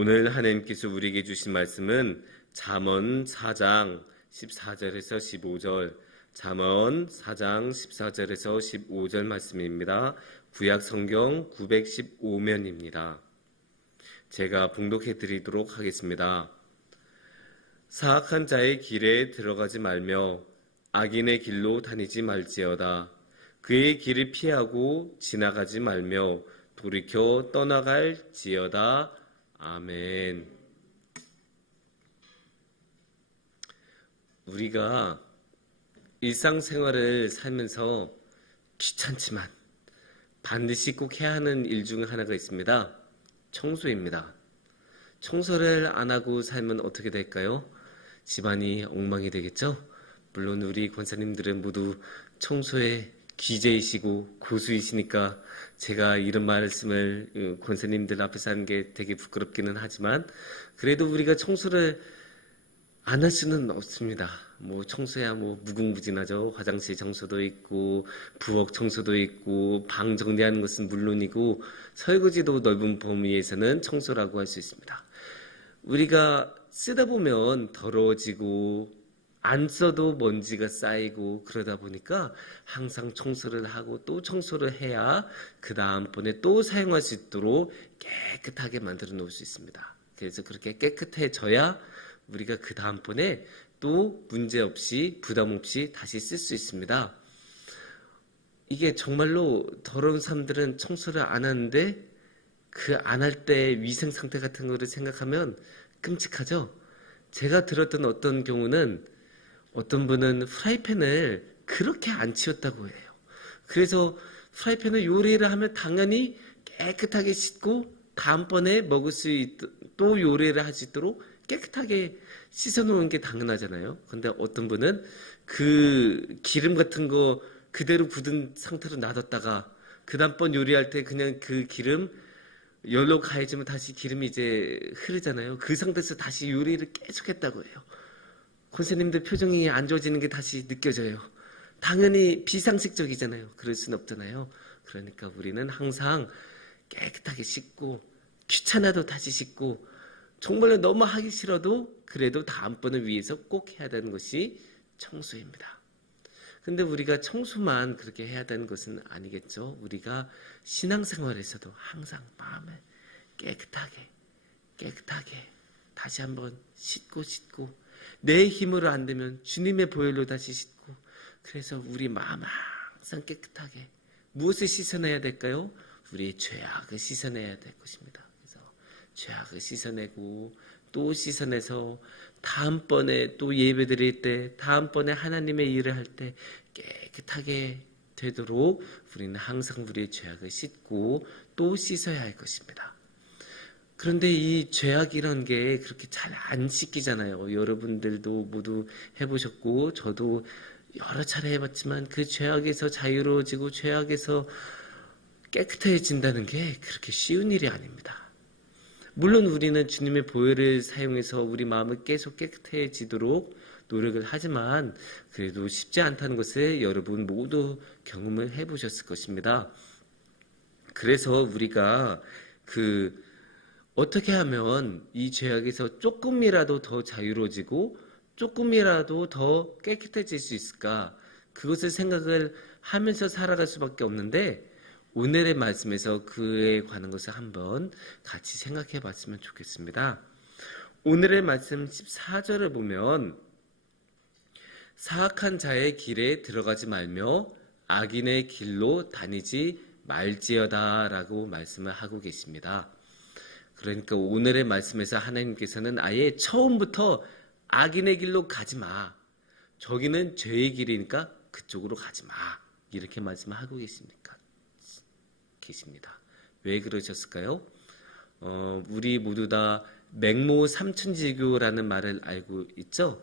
오늘 하나님께서 우리에게 주신 말씀은 잠언 4장 14절에서 15절, 잠언 4장 14절에서 15절 말씀입니다. 구약 성경 915면입니다. 제가 봉독해 드리도록 하겠습니다. 사악한 자의 길에 들어가지 말며 악인의 길로 다니지 말지어다. 그의 길을 피하고 지나가지 말며 돌이켜 떠나갈지어다. 아멘. 우리가 일상생활을 살면서 귀찮지만 반드시 꼭 해야 하는 일 중 하나가 있습니다. 청소입니다. 청소를 안 하고 살면 어떻게 될까요? 집안이 엉망이 되겠죠? 물론 우리 권사님들은 모두 청소에 귀재이시고 고수이시니까 제가 이런 말씀을 권사님들 앞에서 하는 게 되게 부끄럽기는 하지만 그래도 우리가 청소를 안 할 수는 없습니다. 청소야 무궁무진하죠. 화장실 청소도 있고 부엌 청소도 있고 방 정리하는 것은 물론이고 설거지도 넓은 범위에서는 청소라고 할 수 있습니다. 우리가 쓰다 보면 더러워지고 안 써도 먼지가 쌓이고 그러다 보니까 항상 청소를 하고 또 청소를 해야 그 다음번에 또 사용할 수 있도록 깨끗하게 만들어 놓을 수 있습니다. 그래서 그렇게 깨끗해져야 우리가 그 다음번에 또 문제없이 부담 없이 다시 쓸 수 있습니다. 이게 정말로 더러운 사람들은 청소를 안 하는데 그 안 할 때 위생 상태 같은 거를 생각하면 끔찍하죠. 제가 들었던 어떤 경우는 어떤 분은 프라이팬을 그렇게 안 치웠다고 해요. 그래서 프라이팬을 요리를 하면 당연히 깨끗하게 씻고 다음번에 먹을 수 또 요리를 할 수 있도록 깨끗하게 씻어놓은 게 당연하잖아요. 근데 어떤 분은 그 기름 같은 거 그대로 굳은 상태로 놔뒀다가 그 다음번 요리할 때 그냥 그 기름 열로 가해지면 다시 기름이 이제 흐르잖아요. 그 상태에서 다시 요리를 계속 했다고 해요. 권사님들 표정이 안 좋아지는 게 다시 느껴져요. 당연히 비상식적이잖아요. 그럴 순 없잖아요. 그러니까 우리는 항상 깨끗하게 씻고 귀찮아도 다시 씻고 정말로 너무 하기 싫어도 그래도 다음번을 위해서 꼭 해야 되는 것이 청소입니다. 근데 우리가 청소만 그렇게 해야 되는 것은 아니겠죠. 우리가 신앙생활에서도 항상 마음을 깨끗하게 다시 한번 씻고 내 힘으로 안 되면 주님의 보혈로 다시 씻고 그래서 우리 마음 항상 깨끗하게 무엇을 씻어내야 될까요? 우리의 죄악을 씻어내야 될 것입니다. 그래서 죄악을 씻어내고 또 씻어내서 다음번에 또 예배 드릴 때 다음번에 하나님의 일을 할 때 깨끗하게 되도록 우리는 항상 우리의 죄악을 씻고 또 씻어야 할 것입니다. 그런데 이 죄악이라는 게 그렇게 잘 안 씻기잖아요. 여러분들도 모두 해보셨고 저도 여러 차례 해봤지만 그 죄악에서 자유로워지고 죄악에서 깨끗해진다는 게 그렇게 쉬운 일이 아닙니다. 물론 우리는 주님의 보혈을 사용해서 우리 마음을 계속 깨끗해지도록 노력을 하지만 그래도 쉽지 않다는 것을 여러분 모두 경험을 해보셨을 것입니다. 그래서 우리가 어떻게 하면 이 죄악에서 조금이라도 더 자유로워지고 조금이라도 더 깨끗해질 수 있을까? 그것을 생각을 하면서 살아갈 수밖에 없는데 오늘의 말씀에서 그에 관한 것을 한번 같이 생각해 봤으면 좋겠습니다. 오늘의 말씀 14절을 보면 사악한 자의 길에 들어가지 말며 악인의 길로 다니지 말지어다 라고 말씀을 하고 계십니다. 그러니까 오늘의 말씀에서 하나님께서는 아예 처음부터 악인의 길로 가지 마. 저기는 죄의 길이니까 그쪽으로 가지 마. 이렇게 말씀하고 계십니다. 왜 그러셨을까요? 우리 모두 다 맹모 삼천지교라는 말을 알고 있죠?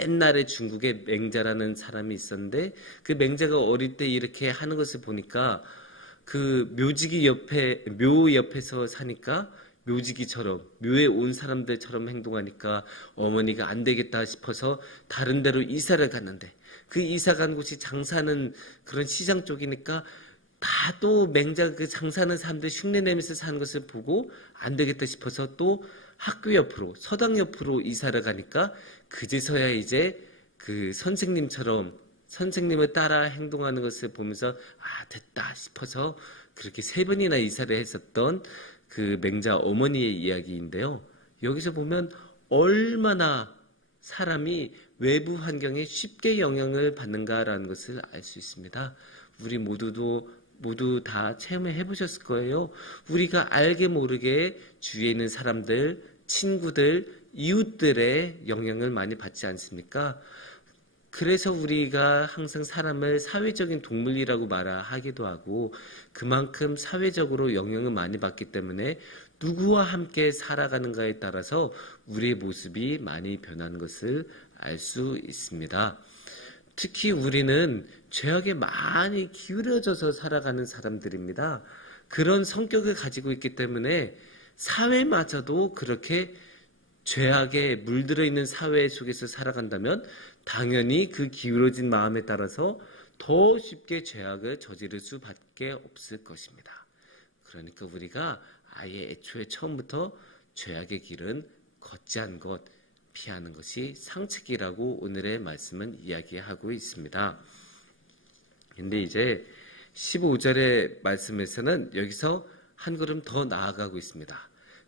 옛날에 중국에 맹자라는 사람이 있었는데 그 맹자가 어릴 때 이렇게 하는 것을 보니까 그 묘 옆에서 사니까 묘에 온 사람들처럼 행동하니까 어머니가 안 되겠다 싶어서 다른 데로 이사를 갔는데 그 이사 간 곳이 장사하는 그런 시장 쪽이니까 다 또 맹자 그 장사하는 사람들 흉내 내면서 사는 것을 보고 안 되겠다 싶어서 또 학교 옆으로 서당 옆으로 이사를 가니까 그제서야 이제 그 선생님처럼 선생님을 따라 행동하는 것을 보면서 됐다 싶어서 그렇게 3번이나 이사를 했었던 그 맹자 어머니의 이야기인데요. 여기서 보면 얼마나 사람이 외부 환경에 쉽게 영향을 받는가라는 것을 알 수 있습니다. 우리 모두 다 체험해 보셨을 거예요. 우리가 알게 모르게 주위에 있는 사람들, 친구들, 이웃들의 영향을 많이 받지 않습니까? 그래서 우리가 항상 사람을 사회적인 동물이라고 말하기도 하고 그만큼 사회적으로 영향을 많이 받기 때문에 누구와 함께 살아가는가에 따라서 우리의 모습이 많이 변하는 것을 알 수 있습니다. 특히 우리는 죄악에 많이 기울어져서 살아가는 사람들입니다. 그런 성격을 가지고 있기 때문에 사회마저도 그렇게 죄악에 물들어 있는 사회 속에서 살아간다면 당연히 그 기울어진 마음에 따라서 더 쉽게 죄악을 저지를 수밖에 없을 것입니다. 그러니까 우리가 아예 애초에 처음부터 죄악의 길은 걷지 않은 것, 피하는 것이 상책이라고 오늘의 말씀은 이야기하고 있습니다. 근데 이제 15절의 말씀에서는 여기서 한 걸음 더 나아가고 있습니다.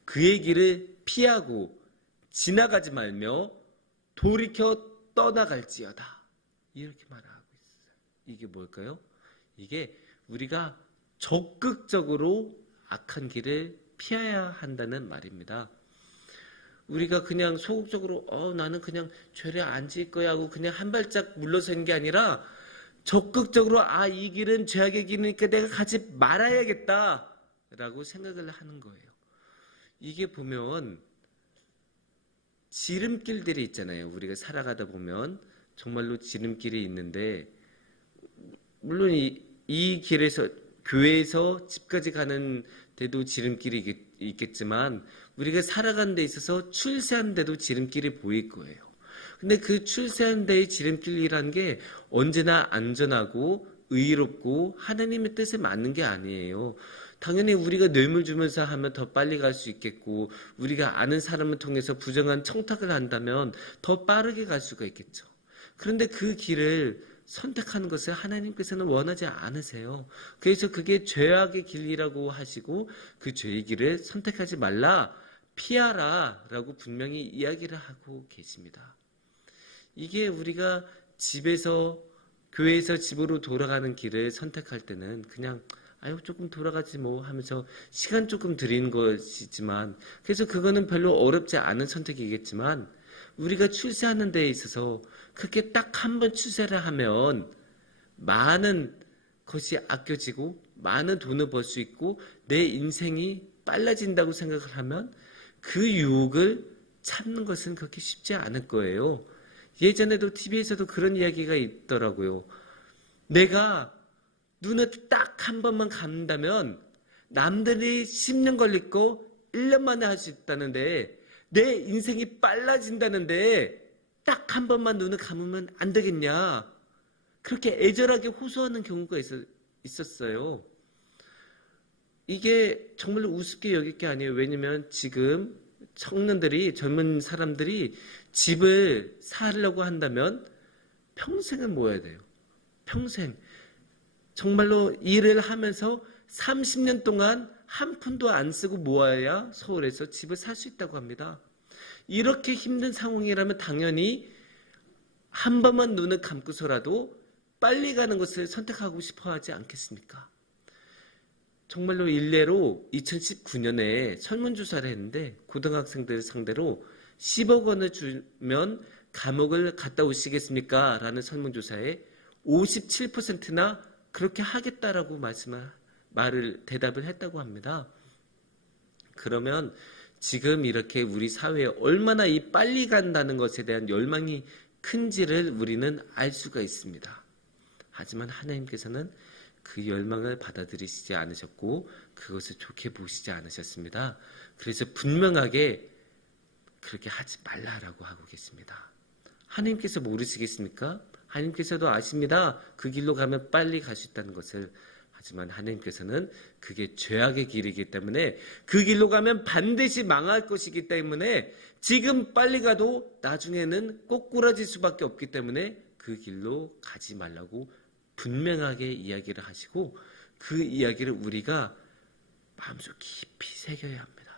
그의 길을 피하고 지나가지 말며 돌이켜 떠나갈지어다. 이렇게 말하고 있어요. 이게 뭘까요? 이게 우리가 적극적으로 악한 길을 피해야 한다는 말입니다. 우리가 그냥 소극적으로 나는 그냥 죄를 안 지을 거야 하고 그냥 한 발짝 물러서는 게 아니라 적극적으로 이 길은 죄악의 길이니까 내가 가지 말아야겠다 라고 생각을 하는 거예요. 이게 보면 지름길들이 있잖아요. 우리가 살아가다 보면 정말로 지름길이 있는데 물론 이 길에서 교회에서 집까지 가는 데도 지름길이 있겠지만 우리가 살아가는 데 있어서 출세하는 데도 지름길이 보일 거예요. 근데 그 출세하는 데의 지름길이라는 게 언제나 안전하고 의롭고 하나님의 뜻에 맞는 게 아니에요. 당연히 우리가 뇌물 주면서 하면 더 빨리 갈 수 있겠고 우리가 아는 사람을 통해서 부정한 청탁을 한다면 더 빠르게 갈 수가 있겠죠. 그런데 그 길을 선택하는 것을 하나님께서는 원하지 않으세요. 그래서 그게 죄악의 길이라고 하시고 그 죄의 길을 선택하지 말라, 피하라 라고 분명히 이야기를 하고 계십니다. 이게 우리가 집에서 교회에서 집으로 돌아가는 길을 선택할 때는 그냥 조금 돌아가지 뭐 하면서 시간 조금 들이는 것이지만 그래서 그거는 별로 어렵지 않은 선택이겠지만 우리가 출세하는 데에 있어서 그렇게 딱 한 번 출세를 하면 많은 것이 아껴지고 많은 돈을 벌 수 있고 내 인생이 빨라진다고 생각을 하면 그 유혹을 참는 것은 그렇게 쉽지 않을 거예요. 예전에도 TV에서도 그런 이야기가 있더라고요. 내가 눈을 딱 한 번만 감는다면 남들이 10년 걸릴 거 1년 만에 할 수 있다는데 내 인생이 빨라진다는데 딱 한 번만 눈을 감으면 안 되겠냐. 그렇게 애절하게 호소하는 경우가 있었어요. 이게 정말로 우습게 여길 게 아니에요. 왜냐면 지금 청년들이 젊은 사람들이 집을 사려고 한다면 평생을 모아야 돼요. 평생. 정말로 일을 하면서 30년 동안 한 푼도 안 쓰고 모아야 서울에서 집을 살 수 있다고 합니다. 이렇게 힘든 상황이라면 당연히 한 번만 눈을 감고서라도 빨리 가는 것을 선택하고 싶어 하지 않겠습니까? 정말로 일례로 2019년에 설문조사를 했는데 고등학생들 상대로 10억 원을 주면 감옥을 갔다 오시겠습니까? 라는 설문조사에 57%나 그렇게 하겠다라고 대답을 했다고 합니다. 그러면 지금 이렇게 우리 사회에 얼마나 이 빨리 간다는 것에 대한 열망이 큰지를 우리는 알 수가 있습니다. 하지만 하나님께서는 그 열망을 받아들이시지 않으셨고 그것을 좋게 보시지 않으셨습니다. 그래서 분명하게 그렇게 하지 말라라고 하고 계십니다. 하나님께서 모르시겠습니까? 하나님께서도 아십니다. 그 길로 가면 빨리 갈 수 있다는 것을 하지만 하나님께서는 그게 죄악의 길이기 때문에 그 길로 가면 반드시 망할 것이기 때문에 지금 빨리 가도 나중에는 꼬꾸라질 수밖에 없기 때문에 그 길로 가지 말라고 분명하게 이야기를 하시고 그 이야기를 우리가 마음속 깊이 새겨야 합니다.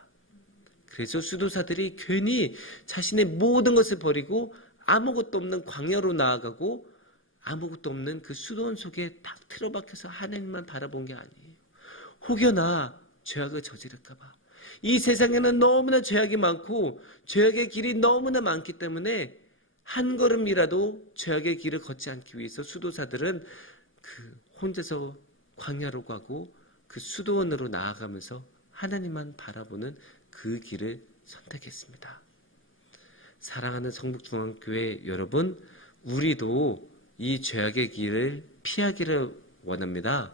그래서 수도사들이 괜히 자신의 모든 것을 버리고 아무것도 없는 광야로 나아가고 아무것도 없는 그 수도원 속에 딱 틀어박혀서 하나님만 바라본 게 아니에요. 혹여나 죄악을 저지를까 봐. 이 세상에는 너무나 죄악이 많고 죄악의 길이 너무나 많기 때문에 한 걸음이라도 죄악의 길을 걷지 않기 위해서 수도사들은 그 혼자서 광야로 가고 그 수도원으로 나아가면서 하나님만 바라보는 그 길을 선택했습니다. 사랑하는 성북중앙교회 여러분, 우리도 이 죄악의 길을 피하기를 원합니다.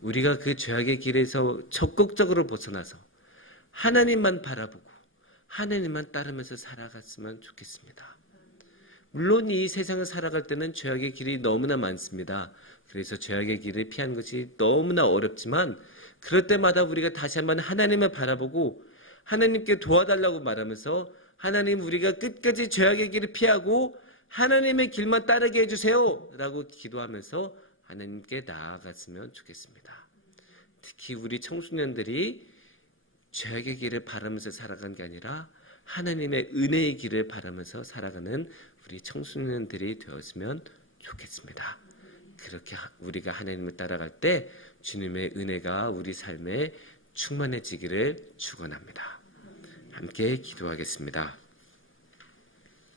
우리가 그 죄악의 길에서 적극적으로 벗어나서 하나님만 바라보고 하나님만 따르면서 살아갔으면 좋겠습니다. 물론 이 세상을 살아갈 때는 죄악의 길이 너무나 많습니다. 그래서 죄악의 길을 피하는 것이 너무나 어렵지만 그럴 때마다 우리가 다시 한번 하나님을 바라보고 하나님께 도와달라고 말하면서 하나님, 우리가 끝까지 죄악의 길을 피하고 하나님의 길만 따르게 해주세요 라고 기도하면서 하나님께 나아갔으면 좋겠습니다. 특히 우리 청소년들이 죄악의 길을 바라면서 살아간 게 아니라 하나님의 은혜의 길을 바라면서 살아가는 우리 청소년들이 되었으면 좋겠습니다. 그렇게 우리가 하나님을 따라갈 때 주님의 은혜가 우리 삶에 충만해지기를 축원합니다. 함께 기도하겠습니다.